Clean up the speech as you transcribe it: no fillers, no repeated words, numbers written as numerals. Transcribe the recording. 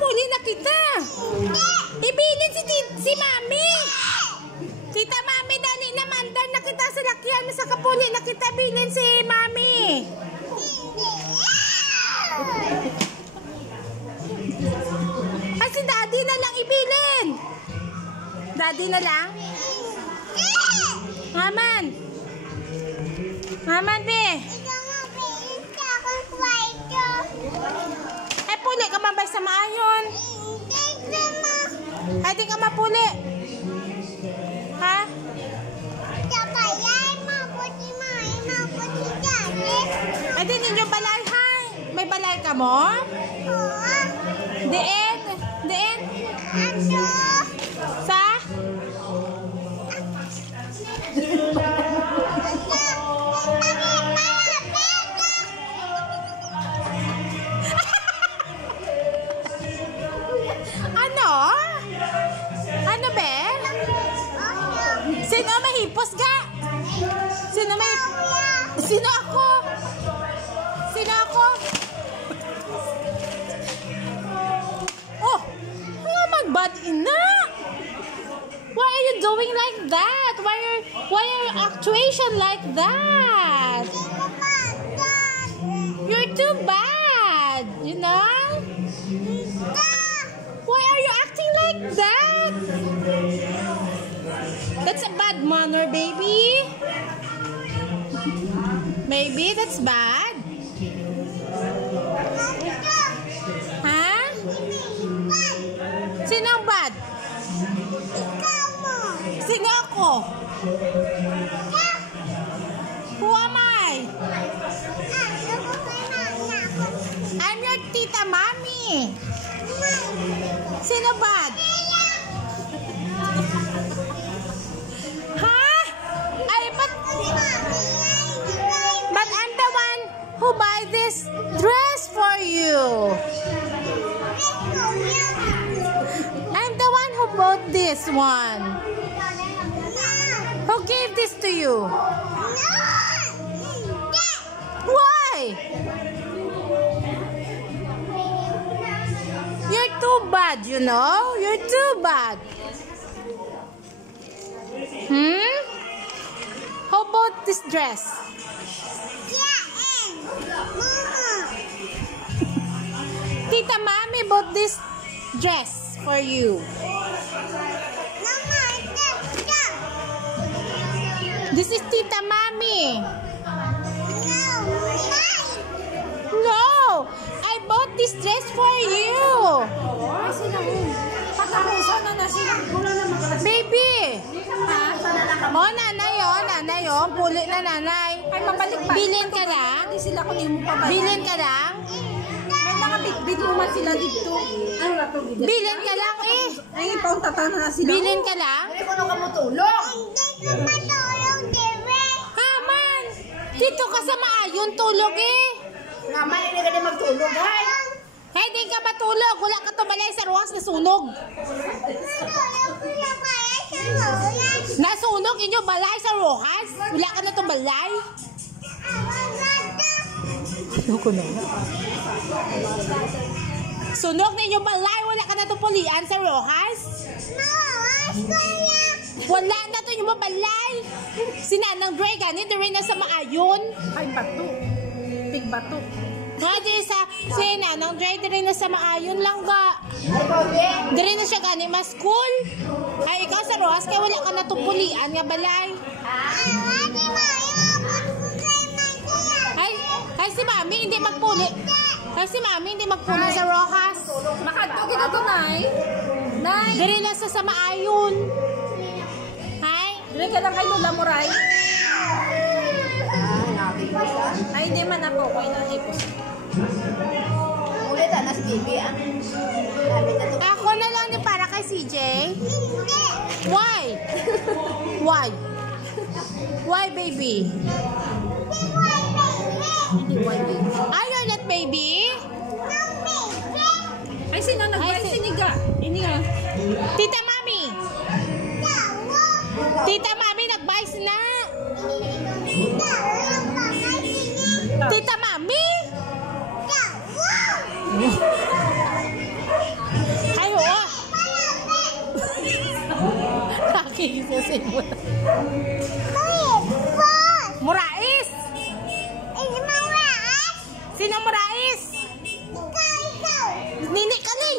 makapuli na kita. Ibilin si Mami. Tita Mami, dali na mandar na kita sa lakyan. Sa kapuli na kita, bilin si Mami. Ay, si Daddy na lang ibilin. Daddy na lang. Maman. Maman, be. Ay, puli ka mabay sa maayon. Ay, di ka mapuli. Ha? Ay, di ninyo balay, ha? May balay ka mo? Diin? Diin? Sa? Ano? Ano be? Sino mahipos ka? Sino mahipos? Sino ako? Sino ako? Oh! Ano magbad ina? Why are you doing like that? Why are your actuation like that? You're too bad, you know? Why are you acting like that? That's a bad manner, baby. Maybe that's bad. Ha? Sino ang bad? Sino ako? Who am I? I'm your Tita Mami. Sino bad? Ha? Ay, but I'm the one who buy this dress for you. I'm the one who bought this one. Who gave this to you? Why? You're too bad, you know? You're too bad. How about this dress? Tita Mami bought this dress for you. This is Tita Mami. No, I bought this dress for you. Baby. Oh, nanay, oh. Puli na nanay. Ay, mabalik pa. Bilin ka lang? Bilin ka lang? May nakabit-bit naman sila dito. Bilin ka lang eh. Ay, pauntatana na sila. Bilin ka lang? Hindi ko nung kamutulong. Haman! Dito ka sa maayon tulog eh. Naman, hindi ka din magtulog, hay. Hey, di ka matulog. Wala ka tumalay sa ruwas na sunog. Nasunog inyo balay sa ruwas? Wala ka na tumalay? Ayoko na. Sunog na inyo balay? Wala ka na tupulian sa ruwas? Wala na to yung mabalay. Sinanang Dre, ganit rin na sa maayon. Ay, bato. Big bato. Nga di sa sinanang Dre rin na sa maayon lang ga. Dire na siya gani mas cool. Ay ikaw sa Rojas kaya wala ka na tupulian nga balay. Ay si Mami hindi magpuli. Ay si Mami hindi magpuli sa Rojas. Makadto kita to, Nay. Nay. Dire na sa maayon. Dire ka lang kay Lola Moray. Ay, hindi man ako. Okay na, hipos. Ulit na si Bibi. Ako na lang ni para kay CJ. Why? Why? Why, baby? Are you not baby? Ay, sino nag-buy? Siniga. Iniga. Tita Mami. Tita Mami, nag-buy na. Tita Mami? Kikisasin mo na. Morais! Sino Morais? Nini Kali!